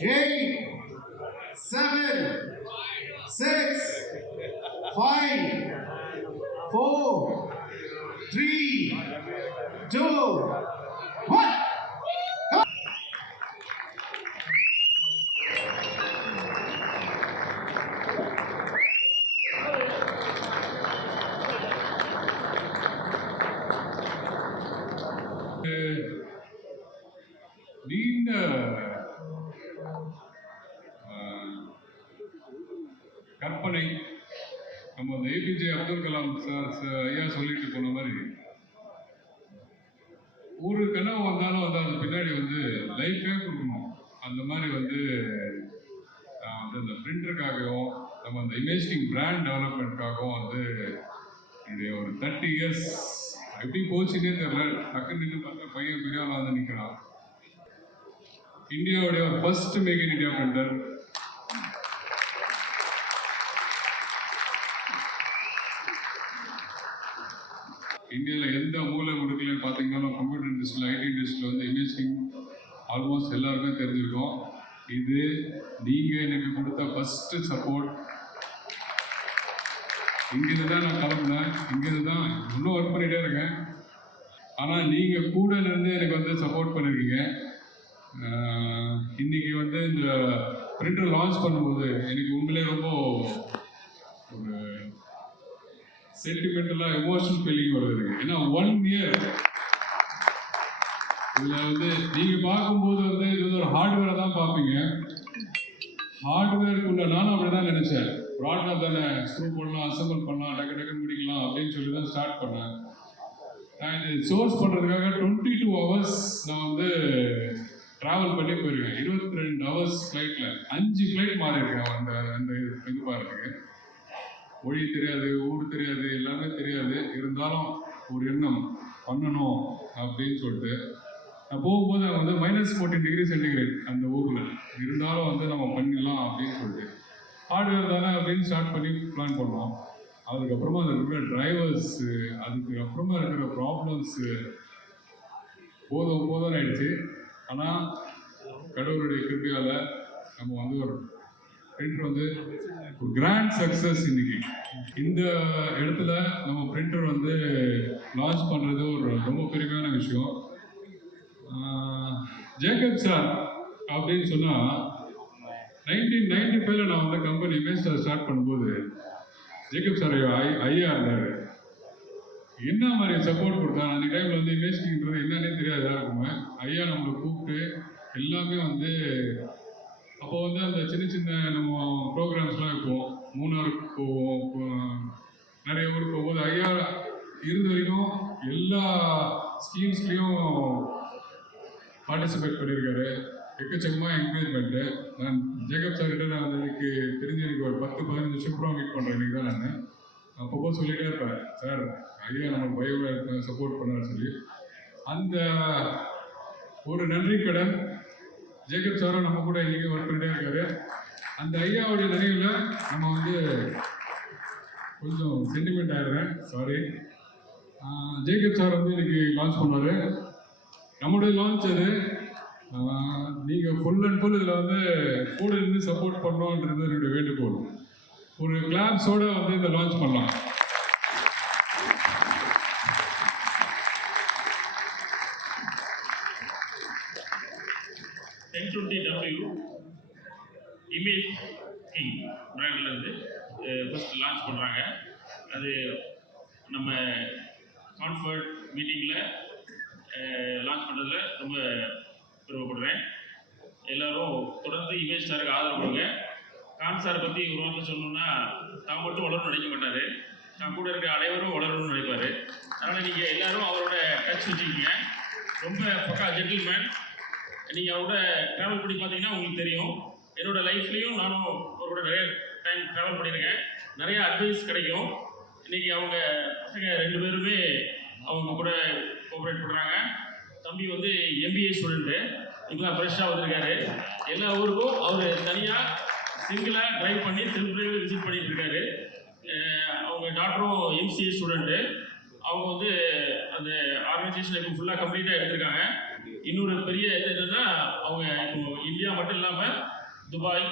8, 7, 6, 5, 4, 3, 2, 1. நீண்ட கற்பனை நம்ம அந்த ஏபிஜே அப்துல் கலாம் சார் ஐயா சொல்லிட்டு போன மாதிரி ஒரு கனவு வந்தாலும் வந்து அது பின்னாடி வந்து லைஃபே கொடுக்கணும். அந்த மாதிரி வந்து அந்த பிரிண்டருக்காகவும் நம்ம அந்த இமேஜிங் பிராண்ட் டெவலப்மெண்ட்காகவும் வந்து என்னுடைய ஒரு 30 இயர்ஸ் எப்படி போச்சுன்னே தெரியல. டக்குன்னு நின்று பார்த்தா பையன் பெரியாவில் வந்து நிற்கிறான். இந்தியாவுடைய ஒரு first make in India printer. இந்தியாவில் எந்த மூலை முடுக்கலையும் பார்த்தீங்கன்னா கம்ப்யூட்டர் இண்டஸ்ட்ரியில், ஐடி இண்டஸ்ட்ரியில் வந்து இமேஜிங் ஆல்மோஸ்ட் எல்லாருமே தெரிஞ்சிருக்கோம். இது நீங்கள் எனக்கு கொடுத்த ஃபஸ்ட்டு சப்போர்ட். இங்கேருந்து தான் நான் கிளம்புனேன், இங்கேருந்து தான் இன்னும் ஒர்க் பண்ணிகிட்டே இருக்கேன். ஆனால் நீங்கள் கூட இருந்து எனக்கு வந்து சப்போர்ட் பண்ணியிருக்கீங்க. இன்றைக்கி வந்து இந்த பிரிண்டர் லான்ச் பண்ணும்போது எனக்கு உண்மையிலே ரொம்ப ஒரு சென்டிமெண்டலாக எமோஷனல் ஃபீலிங் வருது. ஏன்னா 1 இயர் இதில் வந்து நீங்கள் பார்க்கும்போது வந்து இது வந்து ஒரு ஹார்ட்வேரை தான் பார்ப்பீங்க. ஹார்ட்வேருக்குள்ள நானும் அப்படி தான் நினச்சேன். ப்ராடக்டாக தானே ஸ்க்ரூ பண்ணலாம், அசம்பிள் பண்ணலாம், டக்கு முடிக்கலாம் அப்படின்னு சொல்லி தான் ஸ்டார்ட் பண்ணேன். அண்ட் சோர்ஸ் பண்ணுறதுக்காக 22 hours நான் வந்து ட்ராவல் பண்ணி போயிருக்கேன். 22 hours ஃப்ளைட்டில் 5 ஃப்ளைட் மாறியிருக்கேன். அந்த இது பாருங்க, மொழி தெரியாது, ஊர் தெரியாது, எல்லாமே தெரியாது. இருந்தாலும் ஒரு எண்ணம் பண்ணணும் அப்படின்னு சொல்லிட்டு நான் போகும்போது வந்து -14 டிகிரி சென்டிகிரேட் அந்த ஊரில் இருந்தாலும் வந்து நம்ம பண்ணிடலாம் அப்படின்னு சொல்லிட்டு ஹார்ட்வேர் தானே அப்படின்னு ஸ்டார்ட் பண்ணி பிளான் பண்ணோம். அதுக்கப்புறமா அதில் இருக்கிற டிரைவர்ஸு, அதுக்கப்புறமா இருக்கிற ப்ராப்ளம்ஸு போதும் ஆயிடுச்சு. ஆனால் கடவுளுடைய கிருபையால் நம்ம வந்து ஒரு பிரிண்டர் வந்து ஒரு கிராண்ட் சக்ஸஸ். இன்னைக்கு இந்த இடத்துல நம்ம பிரிண்டர் வந்து லான்ச் பண்ணுறது ஒரு ரொம்ப பெருமையான விஷயம். ஜேக்கப் சார் அப்படின்னு சொன்னால் 1995 நான் வந்து கம்பெனி இமேஜ் ஸ்டார்ட் பண்ணும்போது ஜேக்கப் சார் ஐயா இருந்தார். என்ன மாதிரி சப்போர்ட் கொடுத்தாங்க அந்த டைமில் வந்து இமேஜிங்கிறது என்னன்னே தெரியாது யாருக்குமே. ஐயா நம்மளை கூப்பிட்டு எல்லாமே வந்து அப்போ வந்து அந்த சின்ன நம்ம ப்ரோக்ராம்ஸ்லாம் வைப்போம். மூணாருக்கு போவோம், நிறைய ஊருக்கு போகும்போது ஐயா இருந்த வரைக்கும் எல்லா ஸ்கீம்ஸ்லேயும் பார்ட்டிசிபேட் பண்ணியிருக்காரு. எக்கச்சக்கமாக என்கரேஜ்மெண்ட்டு. நான் ஜேக்கப் சார்கிட்ட நான் எனக்கு தெரிஞ்சு எனக்கு ஒரு 10-15 வருஷம் கூட மீட் பண்ணுறேன். இன்றைக்கி தான் நான் அப்பப்போ சொல்லிகிட்டே இருப்பேன், சார் ஐயா நம்ம பயோவை சப்போர்ட் பண்ணார் சொல்லி. அந்த ஒரு நன்றி கடன் ஜேக்கப் சாரும் நம்ம கூட இன்றைக்கி ஒர்க் பண்ணிட்டே இருக்காரு. அந்த ஐயாவுடைய நினைவில் நம்ம வந்து கொஞ்சம் சென்டிமெண்ட் ஆகிடுறேன், சாரி. ஜேக்கப் சார் வந்து இன்றைக்கி லான்ச் பண்ணார். நம்முடைய லான்ச் அது. நீங்கள் ஃபுல் அண்ட் ஃபுல் இதில் வந்து கூட இருந்து சப்போர்ட் பண்ணோன்றது என்னுடைய வேண்டுகோள். ஒரு கிளாப்ஸோடு வந்து இதை லான்ச் பண்ணலாம். N20W இமேஜ் கிங் பிராண்ட்லேருந்து ஃபஸ்ட் லான்ச் பண்ணுறாங்க. அது நம்ம கான்ஃபர்ட் மீட்டிங்கில் லான்ச் பண்ணுறதுல ரொம்ப பெருமைப்படுறேன். எல்லோரும் தொடர்ந்து இமேஜ் சாருக்கு ஆதரவு கொடுங்க. கான் சாரை பற்றி ஒரு வார்த்தை சொல்லணும்னா, தான் மட்டும் வளரணும்னு நினைக்க மாட்டார், தான் கூட இருக்க அனைவரும் வளரணும்னு நினைப்பார். அதனால் நீங்கள் எல்லோரும் அவரோட டச் வச்சுக்கிங்க. ரொம்ப பக்கா ஜென்டில்மேன். நீங்கள் அவரோட ட்ராவல் பண்ணி பார்த்தீங்கன்னா உங்களுக்கு தெரியும். என்னோடய லைஃப்லேயும் நானும் அவரோட நிறைய டைம் ட்ராவல் பண்ணியிருக்கேன். நிறைய அட்வைஸ் கிடைக்கும். இன்றைக்கி அவங்க பசங்க 2 பேருமே அவங்க கூட கோஆப்ரேட் பண்ணுறாங்க. தம்பி வந்து MBA ஸ்டூடெண்ட்டு, இப்போதான் ஃப்ரெஷ்ஷாக வந்திருக்காரு. எல்லா ஊருக்கும் அவர் தனியாக சிங்கிளாக ட்ரைவ் பண்ணி செல்ஃப் ட்ரைவ் விசிட் பண்ணிட்டு இருக்காரு. அவங்க டாக்டரும் MCA ஸ்டூடெண்ட்டு. அவங்க வந்து அந்த ஆர்கனைசேஷன் இப்போ ஃபுல்லாக கம்ப்ளீட்டாக எடுத்திருக்காங்க. இன்னொரு பெரிய இது என்னன்னா அவங்க இப்போ இந்தியா மட்டும் இல்லாமல் துபாய்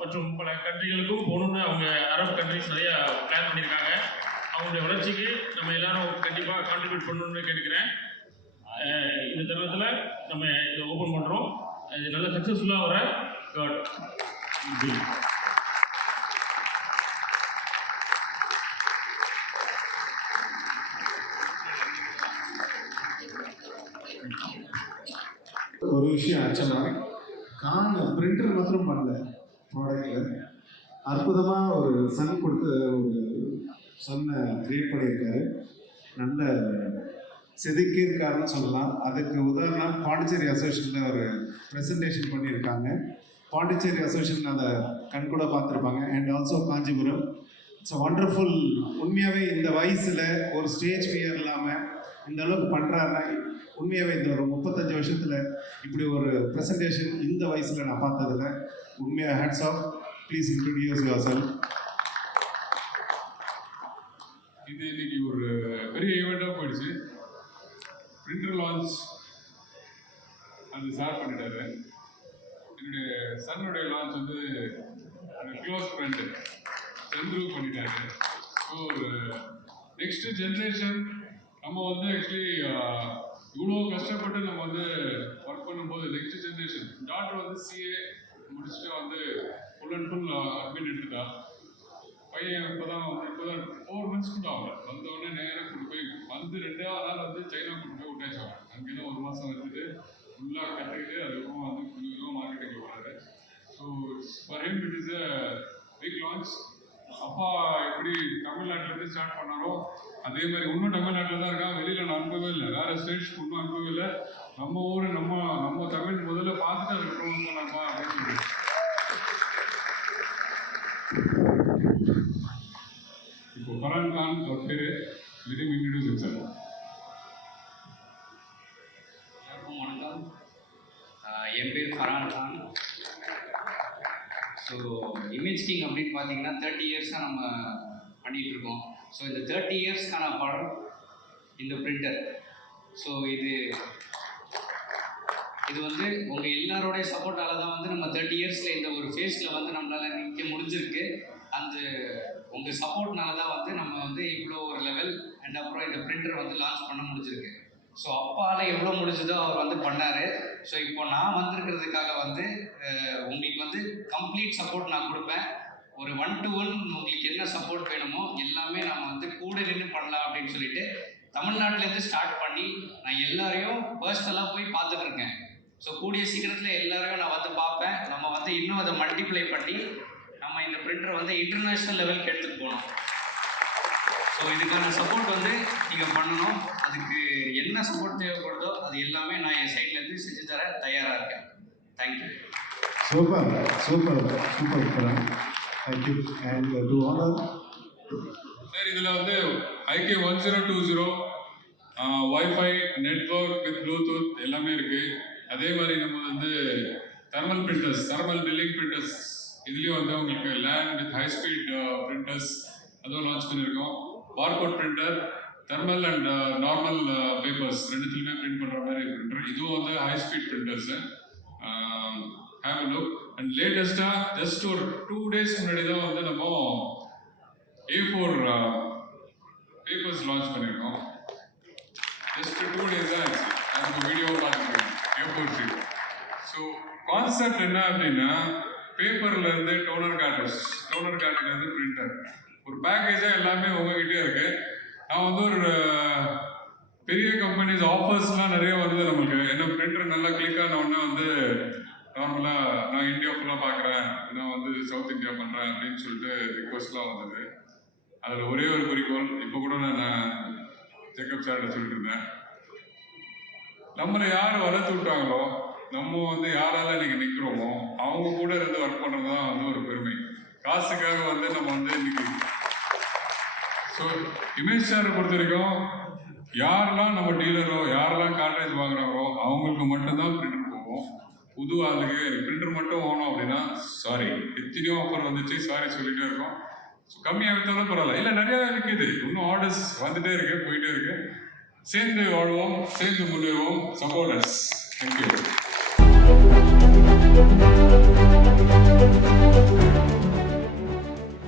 மற்றும் பல கண்ட்ரிகளுக்கும் போகணுன்னு அவங்க அரபு கண்ட்ரிஸ் நிறையா பிளான் பண்ணியிருக்காங்க. அவங்களுடைய வளர்ச்சிக்கு நம்ம எல்லாரும் கண்டிப்பாக கான்ட்ரிபியூட் பண்ணணும்னு கேட்டுக்கிறேன். இந்த தருணத்தில் நம்ம இதை ஓப்பன் பண்ணுறோம். இது நல்ல சக்ஸஸ்ஃபுல்லாக வர காட் ஒரு விஷயம் ஆக்சுவலாக பிரிண்டர் மாத்திரம் பண்ணல, ப்ராடக்டில் அற்புதமாக ஒரு சன் கொடுத்து ஒரு சன்னை க்ரியேட் பண்ணியிருக்காரு. நல்ல செதுக்கியிருக்காருன்னு சொல்லலாம். அதுக்கு உதாரணம் பாண்டிச்சேரி அசோசியேஷனில் ஒரு ப்ரெசன்டேஷன் பண்ணியிருக்காங்க. பாண்டிச்சேரி அசோசியேஷன் அதை கண்கூட பார்த்துருப்பாங்க. And also Kanchipuram. It's wonderful. உண்மையாகவே இந்த வயசில் ஒரு ஸ்டேஜ் ஃபியர் இல்லாமல் இந்த அளவுக்கு பண்ணுறாருன்னா உண்மையாகவே இந்த ஒரு 35 வருஷத்தில் இப்படி ஒரு ப்ரெசன்டேஷன் இந்த வயசில் நான் பார்த்ததில்ல. உண்மையாக hats off. Please introduce your self. இது இன்னைக்கு ஒரு பெரிய ஈவெண்ட்டாக போயிடுச்சு. பிரிண்டர் லான்ச் அது ஸ்டார்ட் பண்ணிட்டாரு. என்னுடைய சன்னுடைய லான்ச் வந்து க்ளோஸ் ஃப்ரெண்டு சந்துரு பண்ணிட்டாரு. ஸோ ஒரு நெக்ஸ்ட் ஜென்ரேஷன் நம்ம வந்து ஆக்சுவலி இவ்வளோ கஷ்டப்பட்டு நம்ம வந்து ஒர்க் பண்ணும்போது நெக்ஸ்ட் ஜென்ரேஷன் டாக்டர் வந்து சிஏ முடிச்சுட்டு வந்து ஃபுல் அண்ட் ஃபுல் அட்மிட் எடுத்துட்டா. பையன் இப்போதான் 4 months கூட ஆகல. வந்தோடனே நேராக கூட்டு போய் வந்து 2ஆவது நாள் வந்து சைனா கூட்டு போய் விட்டாச்சாங்க. அங்கேதான் 1 மாதம் வந்துட்டு ஃபுல்லாக கற்றுக்கிட்டு அதுக்கப்புறம் வந்து கொஞ்சம் மார்க்கெட்டிங் போகிறாரு. So for him it is a big launch. அப்பா எப்படி தமிழ்நாட்டிலேருந்து ஸ்டார்ட் பண்ணாரோ அதே மாதிரி இன்னும் தமிழ்நாட்டில் தான் இருக்கான். வெளியில் நான் அனுப்பவே இல்லை, வேறு ஸ்டேட்ஸ்க்கு இன்னும் அனுப்பவே இல்லை. நம்ம ஊர் நம்ம தமிழ் முதல்ல பார்த்துட்டு அதுக்கப்புறம் பண்ணலாமா அப்படின்னு சொல்லி. இப்போ ஃபரான் கான் அவர் பேர் வெரி இன்ட்ரடியூஸ் சார். எல்லாருக்கும் வணக்கம். என் பேர் Farhan Khan. So image king அப்படின்னு பார்த்தீங்கன்னா 30 இயர்ஸாக நம்ம பண்ணிகிட்ருக்கோம். ஸோ இந்த 30 இயர்ஸ்க்கான படம் இந்த பிரிண்டர். ஸோ இது வந்து உங்கள் எல்லாரோடைய சப்போர்ட்டால் தான் வந்து நம்ம 30 இயர்ஸில் இந்த ஒரு ஃபேஸில் வந்து நம்மளால் நிற்க முடிஞ்சிருக்கு. அந்த உங்கள் சப்போர்ட்னால தான் வந்து நம்ம வந்து இவ்வளோ ஒரு லெவல் அண்ட் அப்புறம் இந்த பிரிண்டர் வந்து லான்ச் பண்ண முடிஞ்சிருக்கு. ஸோ அப்பால் எவ்வளோ முடிஞ்சதோ அவர் வந்து பண்ணார். ஸோ இப்போ நான் வந்திருக்கிறதுக்காக வந்து உங்களுக்கு வந்து கம்ப்ளீட் சப்போர்ட் நான் கொடுப்பேன். ஒரு 1 to 1 உங்களுக்கு என்ன சப்போர்ட் வேணுமோ எல்லாமே நம்ம வந்து கூட நின்று பண்ணலாம் அப்படின்னு சொல்லிட்டு தமிழ்நாட்டிலேருந்து ஸ்டார்ட் பண்ணி நான் எல்லாரையும் பர்சனலாக போய் பார்த்துட்டு இருக்கேன். ஸோ கூடிய சீக்கிரத்தில் எல்லாரையும் நான் வந்து பார்ப்பேன். நம்ம வந்து இன்னும் அதை மல்டிப்ளை பண்ணி நம்ம இந்த பிரிண்டரை வந்து இன்டர்நேஷ்னல் லெவலுக்கு எடுத்துகிட்டு போகணும். ஸோ இதுக்கான சப்போர்ட் வந்து நீங்கள் பண்ணணும். அதுக்கு என்ன சப்போர்ட் தேவைப்படுதோ அது எல்லாமே நான் என் சைட்லேருந்து செஞ்சு தர தயாராக இருக்கேன். Thank you. Super super super. Thank you. And to honour sir இதில் வந்து IK1020 wifi network with Bluetooth எல்லாமே இருக்குது. அதே மாதிரி நம்ம வந்து thermal printers, thermal billing printers இதுலேயும் வந்து உங்களுக்கு land with high speed printers அதுவும் லான்ச் பண்ணியிருக்கோம். Barcode printer, thermal and normal papers ரெண்டுத்துலையுமே பிரிண்ட் பண்ணுற மாதிரி பிரிண்டர். இதுவும் வந்து high speed printers. Have a look. And லேட்டஸ்ட்டாக ஜஸ்ட் ஒரு 2 days முன்னாடி தான் வந்து நம்ம A4 பேப்பர்ஸ் லான்ச் பண்ணியிருக்கோம். ஜஸ்ட் 2 days தான் ஆச்சு. அதுக்கு வீடியோ பார்த்துருக்கேன் A4 ஷீட். ஸோ கான்செப்ட் என்ன அப்படின்னா பேப்பர்லேருந்து டோனர் கார்ட்லேருந்து பிரிண்டர் ஒரு பேக்கேஜாக எல்லாமே உங்ககிட்டே இருக்குது. நான் வந்து ஒரு பெரிய கம்பெனிஸ் ஆஃபர்ஸ்லாம் நிறைய வருது நமக்கு. ஏன்னா பிரிண்டர் நல்லா கிளிக் ஆனவுடனே வந்து நார்மலாக நான் இந்தியா ஃபுல்லாக பார்க்குறேன், நான் வந்து சவுத் இந்தியா பண்ணுறேன் அப்படின்னு சொல்லிட்டு ரிக்வஸ்ட்லாம் வந்தது. அதில் ஒரே ஒரு குறிக்கோள், இப்போ கூட நான் ஜேக்கப் சார்கிட்ட சொல்லிட்டு இருந்தேன், நம்மளை யார் வளர்த்து விட்டாங்களோ, நம்ம வந்து யாரால இன்னைக்கு நிற்கிறோமோ அவங்க கூட இருந்து ஒர்க் பண்ணுறது தான் வந்து ஒரு பெருமை. காசுக்காக வந்து நம்ம வந்து இன்னைக்கு ஸோ இமேஜ் சாரை பொறுத்த வரைக்கும் யாரெல்லாம் நம்ம டீலரோ யாரெல்லாம் கார்ட்ரேஜ் வாங்குறாங்களோ அவங்களுக்கு மட்டும்தான் பிரிண்டர் போகும். புது ஆளுக்கு பிரிண்டர் மட்டும் ஓணும் அப்படின்னா சாரி, எத்தனையோ ஆஃபர் வந்துச்சு, சாரி சொல்லிகிட்டே இருக்கோம். ஸோ கம்மியாக விற்றாலும் பரவாயில்ல, இல்லை நிறையா விற்கிது, இன்னும் ஆர்டர்ஸ் வந்துகிட்டே இருக்கு, போயிட்டே இருக்கு. சேர்ந்து வாழ்வோம், சேர்ந்து முன்னேறுவோம். Support us. தேங்க்யூ.